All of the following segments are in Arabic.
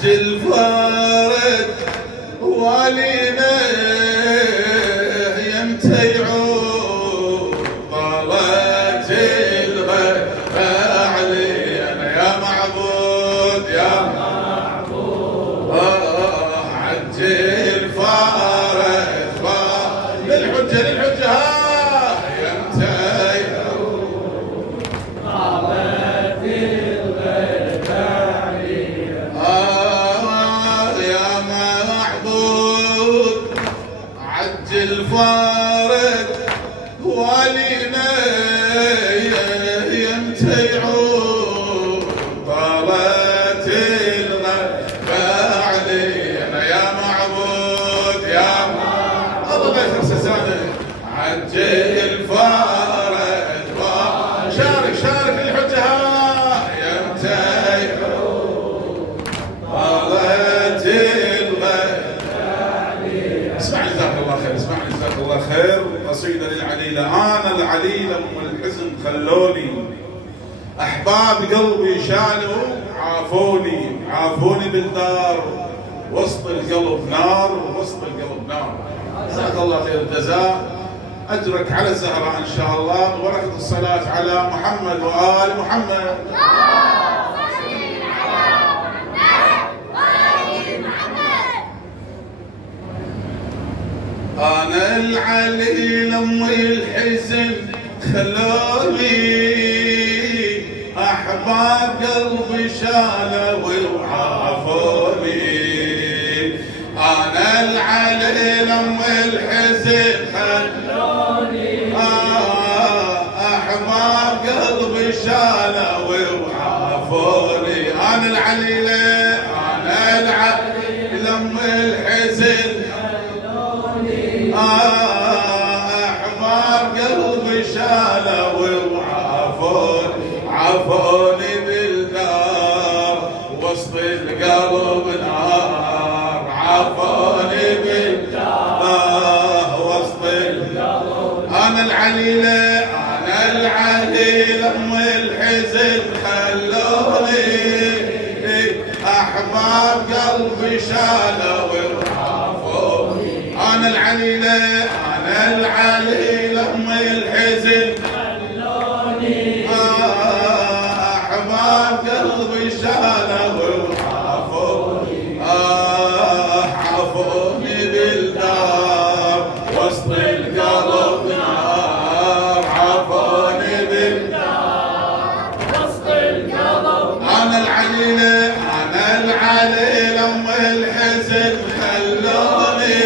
عجل فارد والينا يمتى يعود طالت الغد علينا يا معبود يا معبود عجل فارد للحجة يمتى يعود طالت الغد علينا يا معبود عجل فارد والينا يمتى يعود طالت الغد علينا يا معبود يا معبود الله يخلص لسانك عجل فارد شارك الحجة يمتى يعود طالت الغد علينا اسمعني جزاك الله خير قصيدة للعليلة. أنا العليلة أم الحزن خلوني أحباب قلبي شالوا عافوني بالدار وسط القلب نار جزاك الله خير الجزاء. أجرك على الزهراء إن شاء الله ببركة الصلاة على محمد وآل محمد. أنا العليل أم الحزن خلوني أحباب قلبي شالوا وعافوني. أنا العليل أم الحزن خلوني أحباب قلبي شالوا وعافوني. أنا العليل أم الحزن أحباب قلبي شالوا عافوني بالدار وسط القلب نار عافوني بالدار وسط القلب. أنا العليلة أم الحزن خلوني أحباب قلبي شالوا عافوني. أنا العليلة أم الحزن خلوني أحباب قلبي شالوا عافوني عافوني بالدار وسط القلب نار عافوني بالدار وسط القلب. أنا العليلة أم الحزن خلوني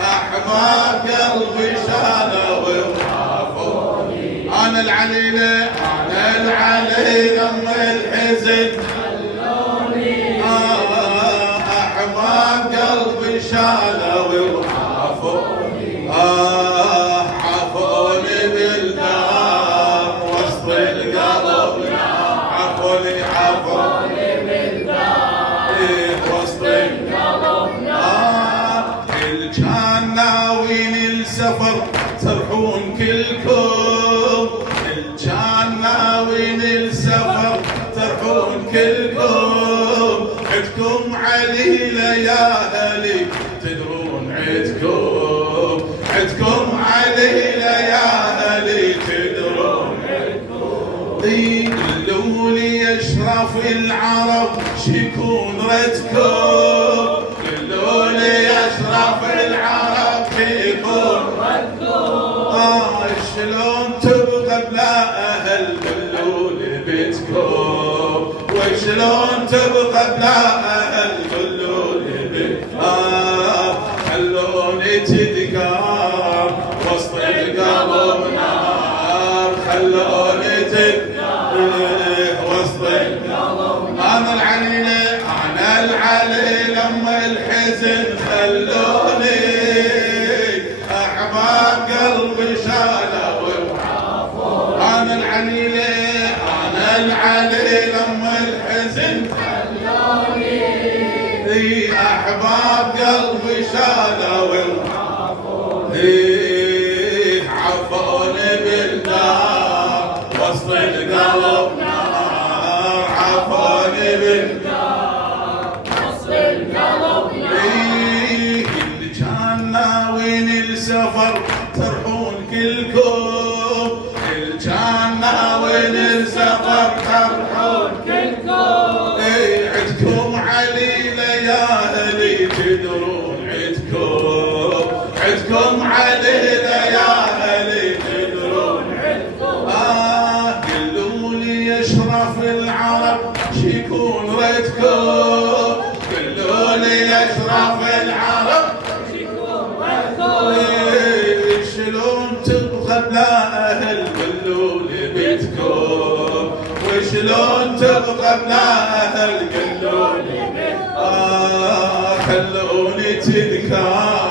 أحباب قلبي شالوا وعافوني. أنا العليلة أم الحزن خلوني أحباب قلبي شالوا وعافوني عافوني بالدار وسط القلب عافوني بالدار وسط القلب نار. كل كان ناويين السفر ترحون كلكم كان ناويين السفر ترحون كلكم. عدكم عليلة يا أهلي تدرون عدكم عليلة يا أهلي تدرون قولوا لي أشرف العرب شيكون ردكم. قولوا لي أشرف العرب شيكون ردكم. شلون تبقى بلا أهل قولوا لي بيتكم. وشلون تبقى بلا أهل قولوا لي بيتكم. خلوني تذكر وسط القلب نار خلوني تذكر وسط القلب. أنا العليل أم الحزن خلوني أحباب قلبي شالوا وعافوني. أنا العليل أم الحزن خلوني أحباب قلبي شالوا وعافوني عافوني بالدار وسط القلب نار عافوني بالدار يكون ردكم قولوا لي اشرف العرب شلون تبقى بلا اهل قولوا لي بيتكم وشلون تبقى بلا اهل قولوا لي بيتكم خلوني تذكر